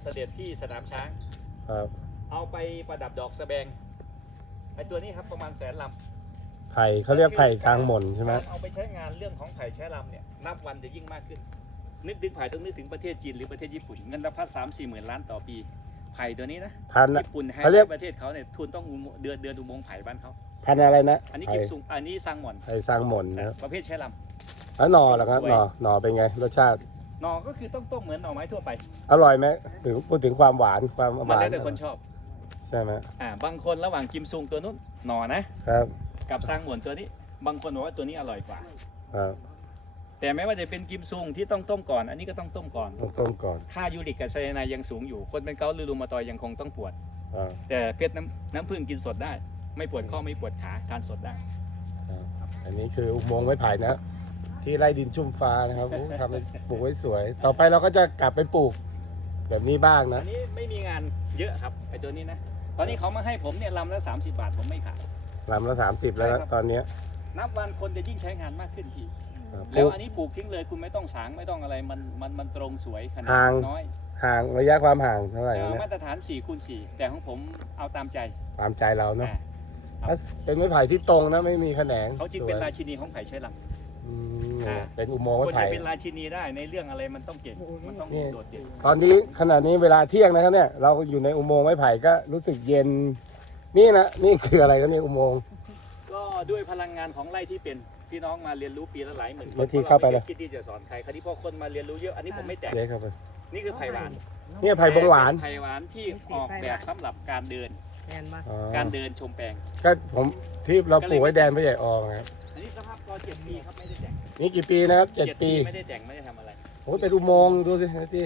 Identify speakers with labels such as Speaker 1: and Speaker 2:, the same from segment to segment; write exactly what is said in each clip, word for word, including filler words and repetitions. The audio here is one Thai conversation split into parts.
Speaker 1: เสด็จที่สนามช้าง
Speaker 2: ครับ
Speaker 1: เอาไปประดับดอกสะแบงไอตัวนี้ครับประมาณแสนลำ
Speaker 2: ไผ่เขาเรียกไผ่ซางหม่นใช่ไหม
Speaker 1: เอาไปใช้งานเรื่องของไผ่ใช้ลำเนี่ยนับวันจะยิ่งมากขึ้นนึกถึงไผ่ต้องนึกถึงประเทศจีนหรือประเทศญี่ปุ่นเงินละพันสามสี่หมื่นล้านต่อปีไผ่ตัวนี้นะ
Speaker 2: พัน
Speaker 1: ญี่ปุ่นให้ประเทศเขาเนี่ยทุนต้องเดือนเดือนอุโมงค์ไผ่บ้านเขา
Speaker 2: พันอะไรนะ
Speaker 1: อันนี้กิมซุงอันนี้ซางหม่น
Speaker 2: ไผ่ซางหม่นนะ
Speaker 1: ประเภทใช้ล
Speaker 2: ำแล้วหน่อล่ะครับหน่อหน่อเป็นไงรสชาติ
Speaker 1: หน่อก็คือต้องต้มเหมือนหน่อไม้ทั่วไป
Speaker 2: อร่อยไหมถึงพูดถึงความหวานความหวาน
Speaker 1: มันแล้วแต่คนชอบ
Speaker 2: ใช่ไหม
Speaker 1: อ่าบางคนระหว่างกิมซุงตัวนู้นหน่อนะครับกับซางหม่นตัวนี้บางคนบอกว่าตัวนี้อร่อยกว่า
Speaker 2: ครับ
Speaker 1: แต่แม้ว่าจะเป็นกิมซุงที่ต้องต้มก่อนอันนี้ก็ต้องต้มก่อน
Speaker 2: ต้องต้มก่อน
Speaker 1: ค่ายูริกกับไซยาไนด์ยังสูงอยู่คนเป็นเกาต์หรือรูมาตอยยังคงต้องปวดแต่เพชรน้ำน้ำผึ้งกินสดได้ไม่ปวดข้อไม่ปวดขาทานสดได้
Speaker 2: อันนี้คืออุโมงค์ไม้ไผ่นะที่ไร่ดินชุ่มฟ้านะครับทำให้ปลูกไว้สวยต่อไปเราก็จะกลับไปปลูกแบบนี้บ้างนะ
Speaker 1: อันนี้ไม่มีงานเยอะครับไอตัวนี้นะตอนนี้เขามาให้ผมเนี่ยลำละสามสิบบาทผมไม่ขาย
Speaker 2: ลำละสามสิบแล้วตอนนี้
Speaker 1: นับวันคนจะยิ่งใช้งานมากขึ้นพี่แล้วอันนี้ปลูกทิ้งเลยคุณไม่ต้องสางไม่ต้องอะไรมันมันมันตรงสวยขนาดน้อย
Speaker 2: ห่างระยะความห่างเท่าไหร่เนี่ย
Speaker 1: มาตรฐานสี่คูณสี่แต่ของผมเอาตามใจ
Speaker 2: ตามใจเราเนาะเป็นไม้ไผ่ที่ตรงนะไม่มีแขนง
Speaker 1: เขาจึงเป็นราชินีของไผ่ใช้ล
Speaker 2: ำเป็นอุโมงค์ไม้ไผ่
Speaker 1: คนจะเป็นราชินีได้ในเรื่องอะไรมันต้องเก่งมันต้องโดดเด่น
Speaker 2: ตอนนี้ขณะนี้เวลาเที่ยงนะครับเนี่ยเราอยู่ในอุโมงค์ไม้ไผ่ก็รู้สึกเย็นนี่นะนี่คืออะไรก็เนี่ยอุโมงค์
Speaker 1: ก็ด้วยพลังงานของไร่ที่เป็นพี่น้องมาเรียนรู้ปีละหลายหมื่น
Speaker 2: คนที่เข้าไปแล้ว
Speaker 1: คิดที่จะสอนใครคราวนี้พอคนมาเรียนรู้เยอะอันนี้ผมไม่แต่งนี่คือไผ่หวาน
Speaker 2: นี่ไผ่บงหวาน
Speaker 1: ไผ่หวานที่ออกแบบสำหรับการเดินการเดินชมแปลง
Speaker 2: ก็ผมที่เราปลูกไว้แดนพระใหญ่ออกครับ
Speaker 1: อันนี้สภาพก็เจ็ดปีครับไม่ได้แต่ง
Speaker 2: นี่กี่ปีนะครับเจ็ดปี
Speaker 1: ไม่ได้แต่งไม่ได้ทำอะไร
Speaker 2: โอ้เป็นอุโมงค์ดูสิที่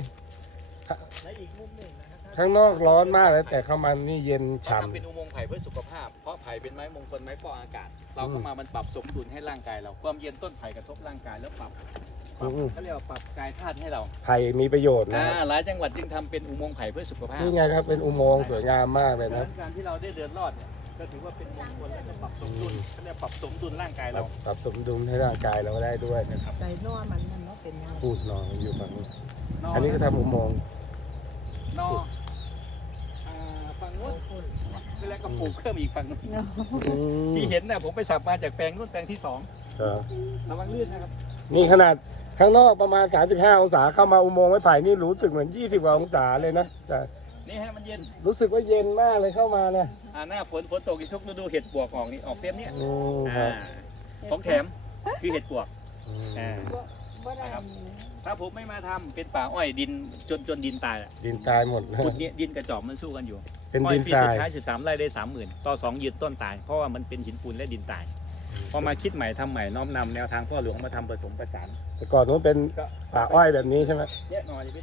Speaker 2: ข้างนอกร้อนมากเลยแต่เข้ามานี่เย็นฉ่ำ
Speaker 1: ทำเป็นอุโมงค์ไผ่เพื่อสุขภาพเพราะไผ่เป็นไม้มงคลไม้ฟอกอากาศเราเข้ามามันปรับสมดุลให้ร่างกายเราความเย็นต้นไผ่กระทบร่างกายแล้วปรับเขาเรียกว่าปรับกายธาตุให้เรา
Speaker 2: ไผ่มีประโยชน์นะ
Speaker 1: หลายจังหวัดจึงทำเป็นอุโมงค์ไผ่เพื่อสุขภาพ
Speaker 2: นี่ไงครับเป็นอุโมงค์สวยงามมากเลยนะ
Speaker 1: การที่เราได้เดินรอดก็ถือว่าเป็นมงคลและก็ปรับสมดุลเขาเรียกปรับสมดุลร่างกายเรา
Speaker 2: ปรับสมดุลให้ร่างกายเราได้ด้วยนะครับ
Speaker 3: ใจนอมันมันเนาะเป็นยัง
Speaker 2: พูดนออยู่ฝั่งนี้อันนี้ก็ทำอุโมงค์
Speaker 1: นอฝั่งนู้นแล้วก็ปลูกเพิ่มอีกฝั่งนู้นที่เห็นน่ะผมไปสับมาจากแปลงนู้นแปลงที่สองระวังลื่นนะครับ
Speaker 2: นี่ขนาดข้างนอกประมาณสามสิบห้าองศาเข้ามาอุโมงค์ไม้ไผ่นี่รู้สึกเหมือนยี่สิบกว่าองศาเลยนะ
Speaker 1: นี่ฮะมันเย็น
Speaker 2: รู้สึกว่าเย็นมากเลยเข้ามาเนี่ย
Speaker 1: หน้าฝนฝนตกอีกชุกฤดูเห็ดปวกออกนี่ออกเต็มเนี้ยของแถมคือเห็ดปวกถ้าผมไม่มาทำเป็นป่าอ้อยดินจนจนดินตายอ่ะ
Speaker 2: ดินตายหมด
Speaker 1: ขุดเนี้ยดินกระจอกมันสู้กันอยู่
Speaker 2: เป็นดิน
Speaker 1: ปีสุดท้ายสิบสามไร่ได้สามหมื่นต่อสองยืนต้นตายเพราะว่ามันเป็นหินปูนและดินตายพอมาคิดใหม่ทำใหม่น้อมนำแนวทางพ่อหลวงมาทำผสมผสาน
Speaker 2: แต่ก่อนนู้นเป็นป่าอ้อยแบบนี้ใช่ไหม
Speaker 1: เนี่ยนอนจะเป็น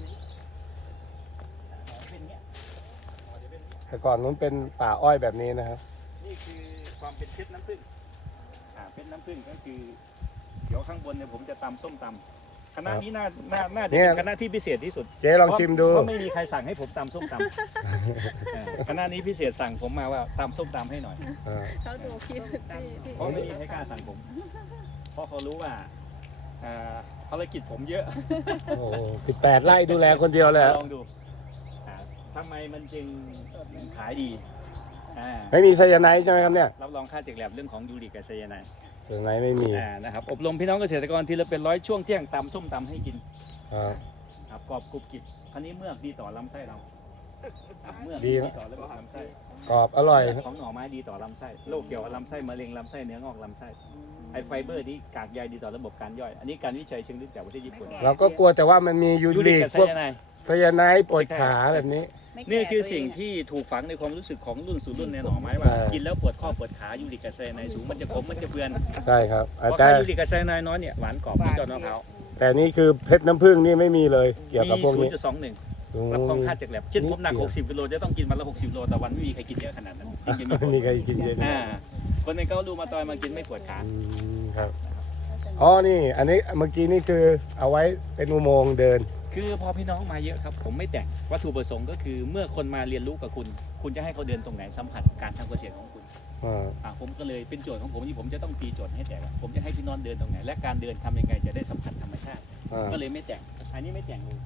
Speaker 2: แต่ก่อนนู้นเป็นป่าอ้อยแบบนี้นะครับ
Speaker 1: นี่คือความเป็นเพชรน้ำผึ้งอ่าเพชรน้ำผึ้งก็คือเดี๋ยวข้างบนเนี่ยผมจะตำส้มตำคณะนี้น่าน่าน่าจะเป็นคณะที่พิเศษที่สุด
Speaker 2: เจ๊ลองชิมดู
Speaker 1: เพราะไม่มีใครสั่งให้ผมตำส้มตำคณะนี้พิเศษสั่งผมมาว่าตำส้มตำให้หน่อย
Speaker 3: เขาดูคลิป
Speaker 1: เพราะไม่มีใครกล้าสั่งผมเพราะเขารู้ว่าภารกิจผมเยอะ
Speaker 2: โอ้สิบแปดไร่ดูแลคนเดียวเลย
Speaker 1: ลองดูทำไมมันจึงขายดี
Speaker 2: ไม่มีไซยาไนด์ใช่ไหมครับเนี่ย
Speaker 1: รับรองค่าจากแลบเรื่องของยูริกกับไซยาไนด์
Speaker 2: ไซยาไนด์ไม่มี
Speaker 1: นะครับอบรมพี่น้องเกษตรกรทีละเป็นร้อยช่วงเที่ยงตำส้มตำให้กินครับกรอบกรุบกริบคราวนี้เมือกดีต่อลำไส้เราเมือกดีต่อระบบลำไส้
Speaker 2: กรอบอร่อย
Speaker 1: ของหน่อไม้ดีต่อลำไส้โรคเกี่ยวกับลำไส้มะเร็งลำไส้เนื้องอกลำไส้ไอไฟเบอร์นี้กากใยดีต่อระบบการย่อยอันนี้การวิจัยเชิงลึกจากประเทศญี่ปุ่น
Speaker 2: เราก็กลัวแต่ว่ามันมียูริกพวกไซยาไนด์ปวดขาแบบนี้
Speaker 1: นี่คือสิ่งที่ถูกฝังในความรู้สึกของรุ่นสู่รุ่นในหน่อไม้ว่ากินแล้วปวดข้อปวดขายูริกกับไซยาไนด์สูงมันจะขมมันจะเฟือน
Speaker 2: ใช่ครับ
Speaker 1: เพราะยูริกกับไซยาไนด์น้อยเนี่ยหวานกรอบยอดมะพร้าว
Speaker 2: แต่นี่คือเพชรน้ำผึ้งนี่ไม่มีเลยเกี่ยวกับพวกนี้
Speaker 1: มี ศูนย์จุดสองหนึ่ง รับรองค่าจากแลบเช่นผมหนักหกสิบกิโลจะต้องกินวันละหกสิบกิโลแต่วันไม่มีใครกินเยอะขนาดนั้น
Speaker 2: ไม่มีใครกินเยอะ
Speaker 1: คนในเกาลูมาตอยมากินไม่ปวดขา
Speaker 2: ครับอ๋อนี่อันนี้เมื่อกี้นี่คือเอาไว้เป็นอุโมงค์เดิน
Speaker 1: คือพอพี่น้องมาเยอะครับผมไม่แต่งวัตถุประสงค์ก็คือเมื่อคนมาเรียนรู้กับคุณคุณจะให้เขาเดินตรงไหนสัมผัสการทำเกษตรของคุณอ่าผมก็เลยเป็นโจทย์ของผมที่ผมจะต้องตีโจทย์ให้แต่ผมจะให้พี่น้องเดินตรงไหนและการเดินทำยังไงจะได้สัมผัสธรรมชาติก็เลยไม่แต่งอันนี้ไม่แต่งเลย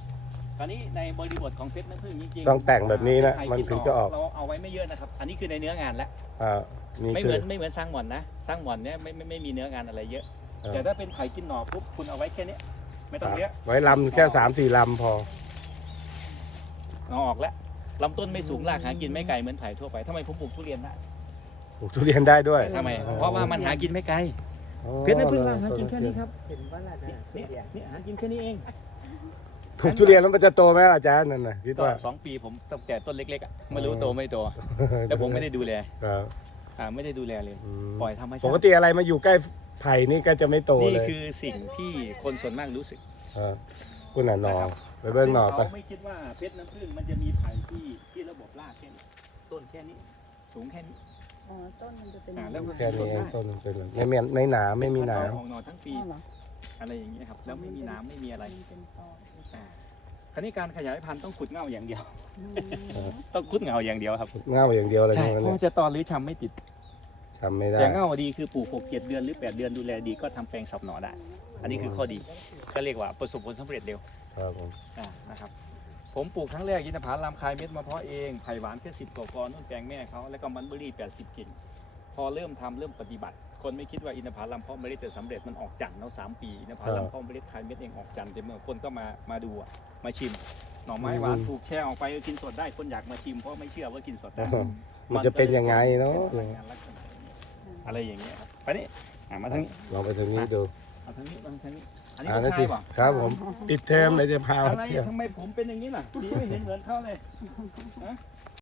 Speaker 1: คราวนี้ในบริบทของเพชรน้ำผึ้งจริงๆ
Speaker 2: ต้องแต่งแบบนี้นะ
Speaker 1: ไทย
Speaker 2: มันถึงจะออก
Speaker 1: เราเอาไว้ไม่เยอะนะครับ อันนี้คือในเนื้องานแล้ว
Speaker 2: อ่านี่
Speaker 1: ไม่เห
Speaker 2: คื
Speaker 1: มื
Speaker 2: อ
Speaker 1: อนไม่เหมือนสร้างหมอนนะสร้างหมอนเนี่ยไม่ไม่ไม่มีเนื้องานอะไรเยอะ
Speaker 2: เออ
Speaker 1: แต่ถ้าเป็นไข่กินหน่อปุ๊บคุณเอาไว้แค่นี้ไม่ต้องเยอะ
Speaker 2: ไว้ลำแค่สามสี่ลำพอ
Speaker 1: หน่อออกแล้วลำต้นไม่สูงรากหากินไม่ไกลเหมือนไผ่ทั่วไปทำไมผมปลูกทุเรียนได้
Speaker 2: ปลูกทุเรียนได้ด้วย
Speaker 1: ทำไมเพราะว่ามันหากินไม่ไกล
Speaker 2: อ๋อ
Speaker 1: เพชรน้ำผึ้งรากหากินแค่นี้ครับ
Speaker 3: เห็นว่าล่ะนะ
Speaker 1: เนี่ยเนี่ยหากินแค่นี้เอง
Speaker 2: ปลูกทุเรียนแล้วมันจะโตไหมอาจารย์นั่นน่ะคิด
Speaker 1: ก็
Speaker 2: ว่า
Speaker 1: สองปีผมตั้งแต่ต้นเล็กๆอ่ะไม่รู้โตไม่โตแต่ผมไม่ได้ดูแล
Speaker 2: ครับ
Speaker 1: อ่าไม่ได้ดูแลเลย
Speaker 2: อืม
Speaker 1: ปล่อยธรรม
Speaker 2: ป
Speaker 1: ชาก ติ
Speaker 2: ติอะไรมาอยู่ใกล้ไผ่นี่ก็จะไม่โต
Speaker 1: นี่
Speaker 2: เลย
Speaker 1: คือสิ่งที่คนส่วนมากรู้สึก
Speaker 2: ครับคุณน่ะหนอไปเบิ้งหนอไป
Speaker 1: เขาไม่คิดว่าเพชรน้ำผึ้งมันจะมีไผ่ที่ที่ระบบรากแค่นี้ต้นแค่นี้สูงแค่นี้
Speaker 3: อ๋อต้นมันจะเป็น
Speaker 1: อ่าแล้ว
Speaker 2: แค่นี้เองต้นมันเป็นไม่มีไม่หนาไม่มีหนาม
Speaker 1: ออกหน่อทั้งปี
Speaker 3: อ๋อเหรอ
Speaker 1: อะไรอย่างเงี้ยครับแล้วไม่มีน้ำไม่มีอะไร
Speaker 3: มันเป็นตอ
Speaker 1: อ่าคราวนี้การขยายพันธุ์ต้องขุดเง่าอย่างเดียว
Speaker 3: อืม
Speaker 1: ต้องขุดเง่าอย่างเดียวครับ
Speaker 2: เง่าอย่างเดียวเลย
Speaker 1: ใช่
Speaker 2: ทั้งนั้น
Speaker 1: เพ
Speaker 2: เนี่ย
Speaker 1: ราะจะตอนหรือชำไม่ติด
Speaker 2: ทำไม่ได้
Speaker 1: แต่เง่าดีคือปลูกหกเจ็ดเดือนหรือแปดเดือนดูแลดีก็ทำแปลงสับหน่อได้ อันนี้คือข้อดีก็เรียกว่าประสบผลสำเร็จเร็ว
Speaker 2: ครับผม
Speaker 1: อ่านะครับผมปลูกครั้งแรกยินผาลามคายเม็ดมาเพาะเองไผ่หวานแค่สิบกว่ากอนู่นแปลงแม่เขาแล้วก็มันเบอรี่แปดสิบกิ่งพอเริ่มทำเริ่มปฏิบัติ คนไม่คิดว่าอินทผลัมเพาะเมล็ดจะสำเร็จมันออกจันทร์แล้วสามปีอินทผลัมเพาะเมล็ดคายเม็ดเองออกจันทร์แต่เมื่อคนก็มามาดูอะมาชิม หน่อไม้หวานถูกแช่ออกไปก็กินสดได้คนอยากมาชิมเพราะไม่เชื่อว่ากินสดได้
Speaker 2: มันจะเป็นยังไงเนาะ
Speaker 1: ป็พลังงานลักษณะอย่างเงี้ยอะไรอย่างเงี้ยครับไปนี่อ่ะมาทางนี้
Speaker 2: ลองไปทางนี้ดู
Speaker 1: เอาทางนี้มาทางนี้อันนี้
Speaker 2: อ่า
Speaker 1: ก็
Speaker 2: นาที
Speaker 1: ใช่ป่ะ
Speaker 2: ครับผมปิดเทอมเลยจะพา
Speaker 1: อะ
Speaker 2: มา
Speaker 1: ไร
Speaker 2: เที่ยว
Speaker 1: ทำไมผมเป็นอย่างนี้ล่ะสีไม่เห็นเหมือนเขาเลยฮะ